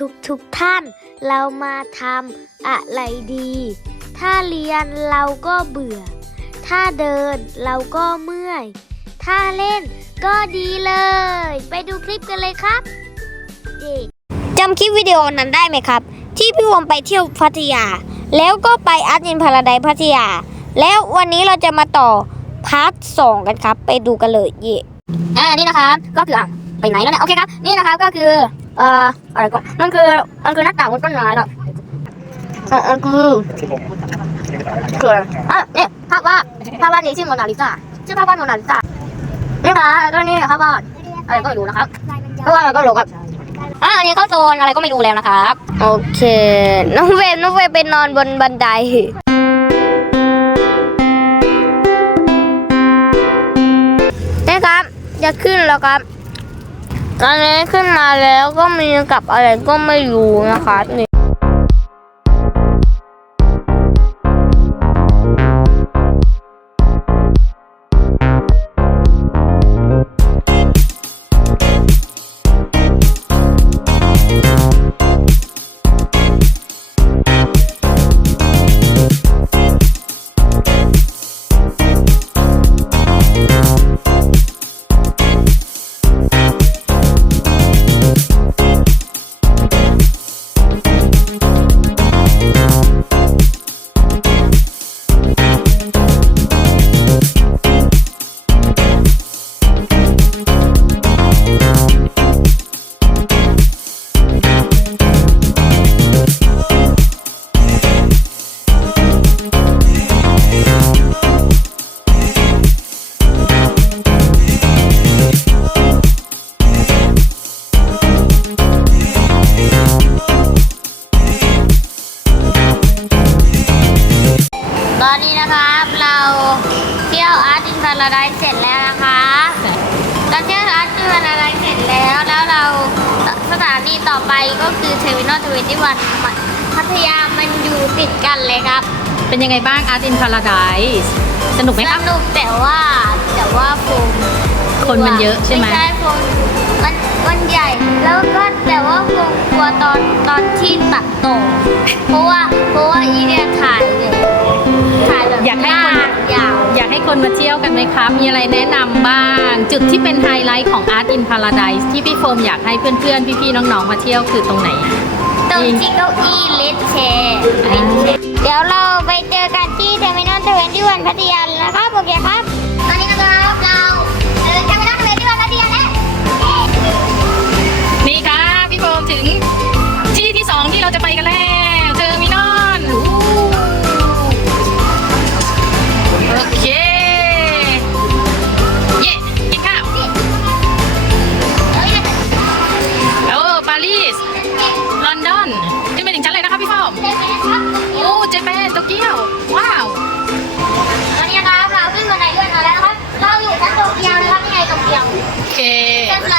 ทุกทุกๆท่าน เรามาทำอะไรดี ถ้าเรียนเราก็เบื่อ ถ้าเดินเราก็เมื่อย ถ้าเล่นก็ดีเลย ไปดูคลิปกันเลยครับเย้จำคลิปวิดีโอนั้นได้ไหมครับ ที่พี่วมไปเที่ยวพัทยา แล้วก็ไปอาร์ตยินพาราไดพัทยา แล้ววันนี้เราจะมาต่อพาร์ทสองกันครับ ไปดูกันเลยเย่อ่านี่นะครับ ก็คืออะไปไหนแล้วเนี่ยโอเคครับ นี่นะครับก็คือ เอ่ออะไรก็มันคือมันคือหน้าต่างบนต้นไม้ครับเออเออคือคืออะเนี่ยภาพวาดภาพวาดนี้ชื่อโมนาลิซาชื่อภาพวาดโมนาลิซานี่ค่ะก็นี่ภาพวาดอะไรก็ไม่รู้นะครับภาพวาดอะไรก็ไม่รู้ครับอะอันนี้เข้าโซนอะไรก็ไม่รู้แล้วนะครับโอเคน้องเวฟน้องเวฟไปนอนบนบันไดนี่ครับจะขึ้นแล้วครับ ตอนนี้ขึ้นมาแล้วก็มีกับอะไรก็ไม่รู้นะคะ อาร์ตินพาราไดเสร็จแล้วนะคะเราเที่ยวอาร์ตินพาราไดเสร็จแล้วแล้วเราสถานีต่อไปก็คือเทอร์มินอลทเวนตี้วันพัทยามันอยู่ติดกันเลยครับ เป็นยังไงบ้าง Art in Paradise สนุกไหมสครับนุกแต่ว่าแต่ว่าโฟมคนมันเยอะใช่ไหมไม่ใช่โฟมมันมันใหญ่ แล้วก็แต่ว่าโฟมกลัวตอนตอนที่ตัดต่อเพราะว่าเพราะว่าอีเนี่ยถ่ายเลย ถ่ายแบบอยากให้คนลยาวอยากให้คนมาเที่ยวกันไหมครับมีอะไรแนะนำบ้าง จุดที่เป็นไฮไลท์ของ Art in Paradise ที่พี่โฟมอยากให้เพื่อนๆ พี่ๆ น้องๆ มาเที่ยวคือตรงไหน ตรงที่เก้าอี้เลสแชร์เดี๋ยวเราไปเจอกันที่เทอร์มินอลเทเวนตี้วันพัทยาเลยนะครับ โอเคครับ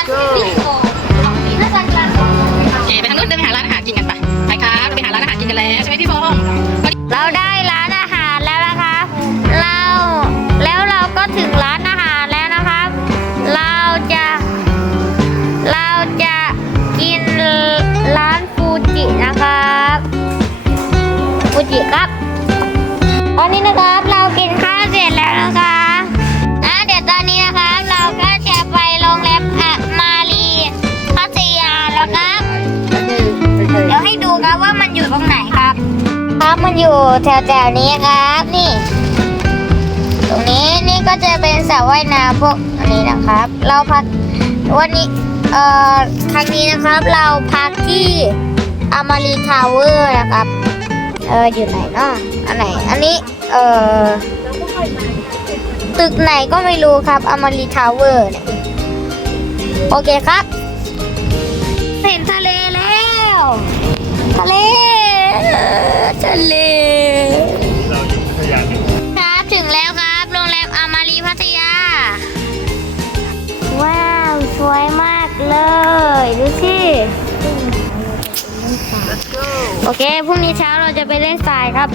โอเคไปทางนู้นเดินไปหาร้านอาหารกินกันไปไปครับเราไปหาร้านอาหารกินกันแล้วใช่ไหมพี่โฟม มันอยู่แถวๆนี้ครับ นี่ ตรงนี้นี่ก็จะเป็นสระว่ายน้ำพวกอันนี้นะครับ เราพักวันนี้เอ่อครั้งนี้นะครับเราพักที่อมารีทาวเวอร์นะครับ เอออยู่ไหนเนาะอันไหน อันนี้ เอ่อตึกไหนก็ไม่รู้ครับอมารีทาวเวอร์เนี่ยโอเคครับ เห็นทะเลแล้ว ทะเล ทะเลครับถึงแล้วครับโรงแรมอามารีพัทยา ว้าว สวยมากเลย ดูสิโอเคพรุ่งนี้เช้าเราจะไปเล่นทรายครับ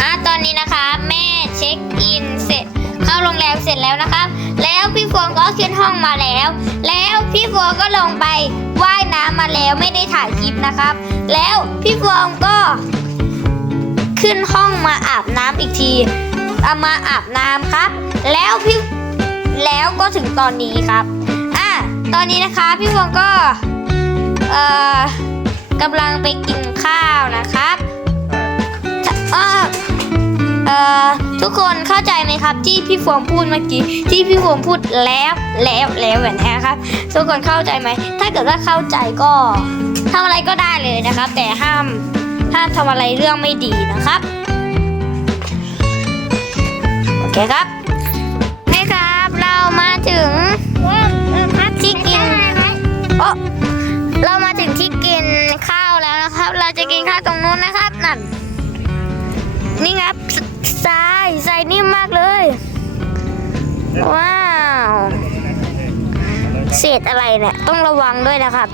อะตอนนี้นะคะแม่เช็คอินเสร็จเข้าโโรงแรมเสร็จแล้วนะครับ แล้วพี่โฟมก็ขึ้นห้องมาแล้ว แล้วพี่โฟมก็ลงไปว่ายน้ำมาแล้วไม่ได้ถ่ายคลิปนะครับ แล้วพี่โฟมก็ ขึ้นห้องมาอาบน้ำอีกทีเอามาอาบน้ำครับ แล้วพี่แล้วก็ถึงตอนนี้ครับอะตอนนี้นะคะพี่วงก็เอ่อกำลังไปกินข้าวนะครับจะอ้อเอ่อทุกคนเข้าใจไหมครับ ที่พี่ฟวงพูดเมื่อกี้ที่พี่ฟวงพูดแล้วแล้วแล้วแบบนี้ครับ ทุกคนเข้าใจไหมถ้าเกิดว่าเข้าใจก็ทำอะไรก็ได้เลยนะครับ แต่ห้าม ห้ามทำอะไรเรื่องไม่ดีนะครับ โอเคครับนี่ครับเรามาถึงที่กินโอ้เรามาถึงที่กินข้าวแล้วนะครับ เราจะกินข้าวตรงนู้นนะครับนั่นนี่ครับสทรายทรายนิ่มมากเลย ว้าว เศษอะไรเนี่ยต้องระวังด้วยนะครับ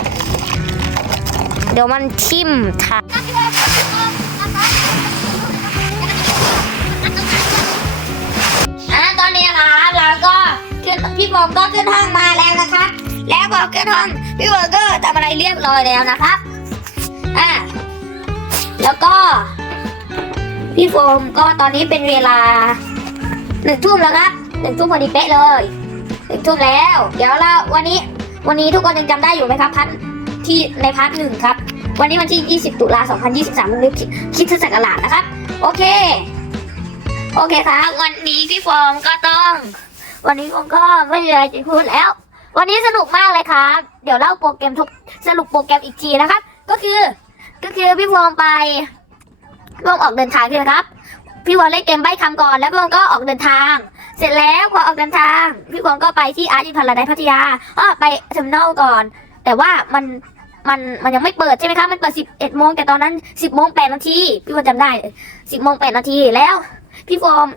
เดี๋ยวมันทิ่มทับ พี่บอมก็ขึ้นห้องมาแล้วนะคะแล้วพอขึ้นห้องพี่บอมก็ทำอะไรเรียบร้อยแล้วนะครับอ่าแล้วก็ พี่โฟมก็ตอนนี้เป็นเวลาหนึ่งทุ่มแล้วครับหนึ่งทุ่มพอดีเป๊ะเลยหนึ่งทุ่มแล้ว เดี๋ยวเราวันนี้ วันนี้ทุกคนยังจำได้อยู่ไหมครับพันที่ในพาร์ทหนึ่งครับ วันนี้วันที่ 20 ตุลา 2023มันนึกคิดทศักราชนะครับ โอเค โอเคครับ วันนี้พี่ฟองก็ต้อง วันนี้ผมก็ไม่มีอะไรจะพูดแล้ว วันนี้สนุกมากเลยครับ เดี๋ยวเล่าโปรแกรมทุกสรุปโปรแกรมอีกทีนะครับ ก็คือก็คือพี่ฟองไปพี่ฟองออกเดินทางใช่ไหมครับ พี่ฟองเล่นเกมใบ้คำก่อน แล้วพี่ฟองก็ออกเดินทาง เสร็จแล้วพอออกเดินทาง พี่ฟองก็ไปที่อาร์ตอินพาราไดพัทยาอ้อไปเทอร์มินอลก่อน แต่ว่ามันมันมันยังไม่เปิดใช่ไหมครับมันเปิดสิบเอ็ดโมงแต่ตอนนั้นสิบโมงแปดนาทีพี่ฟองจำได้สิบโมงแปดนาทีแล้ว พี่โฟม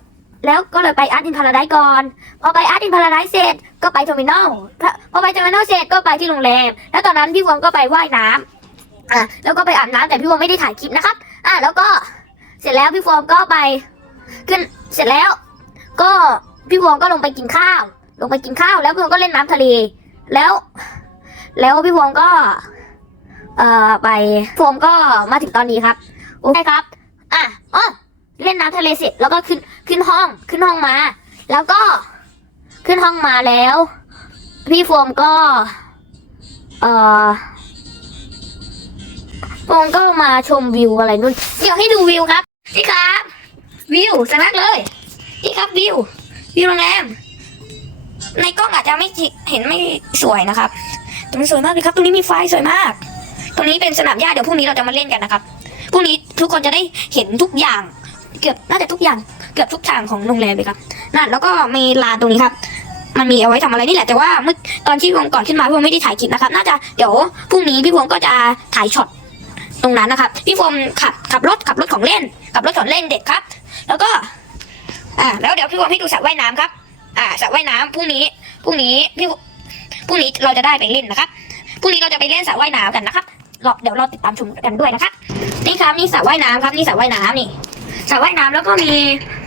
แล้วก็เลยไปอาร์ตอินพาราไดก่อน พอไปอาร์ตอินพาราไดเสร็จก็ไปเทอร์มินอลพอไปเทอร์มินอลเสร็จก็ไปที่โรงแรม แล้วตอนนั้นพี่โฟมก็ไปว่ายน้ำอะแล้วก็ไปอาบน้ำแต่พี่โฟมไม่ได้ถ่ายคลิปนะครับอะแล้วก็เสร็จแล้วพี่โฟมก็ไปขึ้นเสร็จแล้ว ก็พี่โฟมก็ลงไปกินข้าว ลงไปกินข้าว แล้วพี่โฟมก็เล่นน้ำทะเล แล้ว แล้วพี่โฟมก็เอ่อไปโฟมก็มาถึงตอนนี้ครับ โอเคครับ อะอ๋อ เล่นน้ำทะเลเสร็จแล้วก็ขึ้นขึ้นห้องขึ้นห้องมา แล้วก็ขึ้นห้องมาแล้ว พี่โฟมก็เออโฟมก็มาชมวิวอะไรนู่นเดี๋ยวให้ดูวิวครับนี่ครับ วิวสนักเลยนี่ครับวิว วิวโรงแรมในกล้องอาจจะไม่เห็นไม่สวยนะครับตรงนี้สวยมากเลยครับตรงนี้มีไฟสวยมาก ตรงนี้เป็นสนามหญ้าเดี๋ยวพรุ่งนี้เราจะมาเล่นกันนะครับพรุ่งนี้ทุกคนจะได้เห็นทุกอย่าง เกือบน่าจะทุกอย่างเกือบทุกทางของโรงแรมเลยครับนั่นแล้วก็มีลานตรงนี้ครับ มันมีเอาไว้ทำอะไรนี่แหละแต่ว่าเมื่อตอนที่วงก่อนขึ้นมาพี่วงไม่ได้ถ่ายคลิปนะครับ น่าจะเดี๋ยวพรุ่งนี้พี่วงก็จะถ่ายช็อตตรงนั้นนะครับ พี่วงขับขับรถขับรถของเล่นขับรถของเล่นเด็กครับ แล้วก็ อ่า แล้วเดี๋ยวพี่วงให้ดูสระว่ายน้ำครับ อ่าสระว่ายน้ำพรุ่งนี้พรุ่งนี้พี่พรุ่งนี้เราจะได้ไปเล่นนะครับพรุ่งนี้เราจะไปเล่นสระว่ายน้ำกันนะครับรอเดี๋ยวเราติดตามชมกันด้วยนะครับนี่ครับนี่สระว่ายน้ำครับนี่สระว่ายน้ำนี่ สระว่ายน้ำแล้วก็มี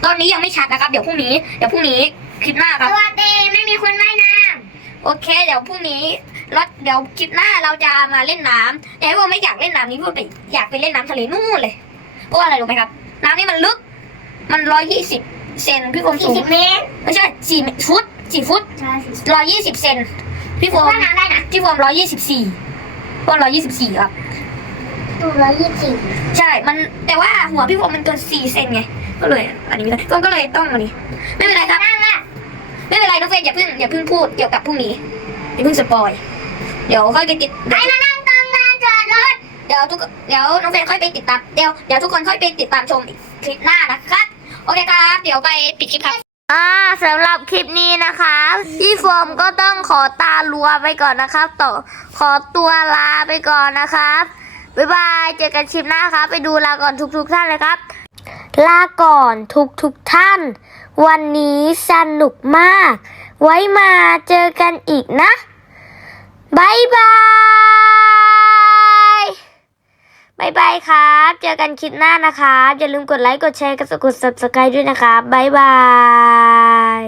ตอนนี้ยังไม่ชัดนะครับ เดี๋ยวพรุ่งนี้เดี๋ยวพรุ่งนี้คลิปหน้าครับสวัสดีไม่มีคนว่ายน้ำโอเค เดี๋ยวพรุ่งนี้แล้วเดี๋ยวคลิปหน้าเราจะมาเล่นน้ำแต่พวกไม่อยากเล่นน้ำนี้พวกไปอยากไปเล่นน้ำทะเลนู่นเลยเพราะว่าอะไรรู้ไหมครับ น้ำนี่มันลึก มันร้อยยี่สิบเซนพี่ผมสูงเมตรไม่ใช่สี่ฟุตสี่ฟุตร้อยยี่สิบเซนพี่โฟมว่ายน้ำได้นะพี่โฟมร้อยยี่สิบสี่พวกร้อยยี่สิบสี่ครับ ตัวร้อยยี่สิบใช่ มันแต่ว่าหัวพี่ผมมันเกินสี่เซนไง ก็เลย อันนี้ไม่ได้ก็ก็เลยต้องอันนี้ ไม่เป็นไรครับนั่งอะไม่เป็นไรน้องเฟนอย่าเพิ่งอย่าเพิ่งพูดเกี่ยวกับพรุ่งนี้อย่าเพิ่งสปอย เดี๋ยวค่อยไปติดไปมานั่งตรงลานจอดรถ เดี๋ยวทุก เดี๋ยวน้องเฟนค่อยไปติดตาม เดี๋ยวเดี๋ยวทุกคนค่อยไปติดตามชมอีกคลิปหน้านะครับ โอเคครับ เดี๋ยวไปปิดคลิปครับอ่าสำหรับคลิปนี้นะคะพี่โฟมก็ต้องขอตาลัวไปก่อนนะครับ ต่อขอตัวลาไปก่อนนะครับ บ๊ายบาย เจอกันคลิปหน้าครับ ไปดูลาก่อนทุกๆท่านเลยครับ ลาก่อนทุกทุกท่าน วันนี้สนุกมาก ไว้มาเจอกันอีกนะบายบายบายบายครับ เจอกันคลิปหน้านะครับ อย่าลืมกดไลค์ กดแชร์ กด subscribe ด้วยนะครับบายบาย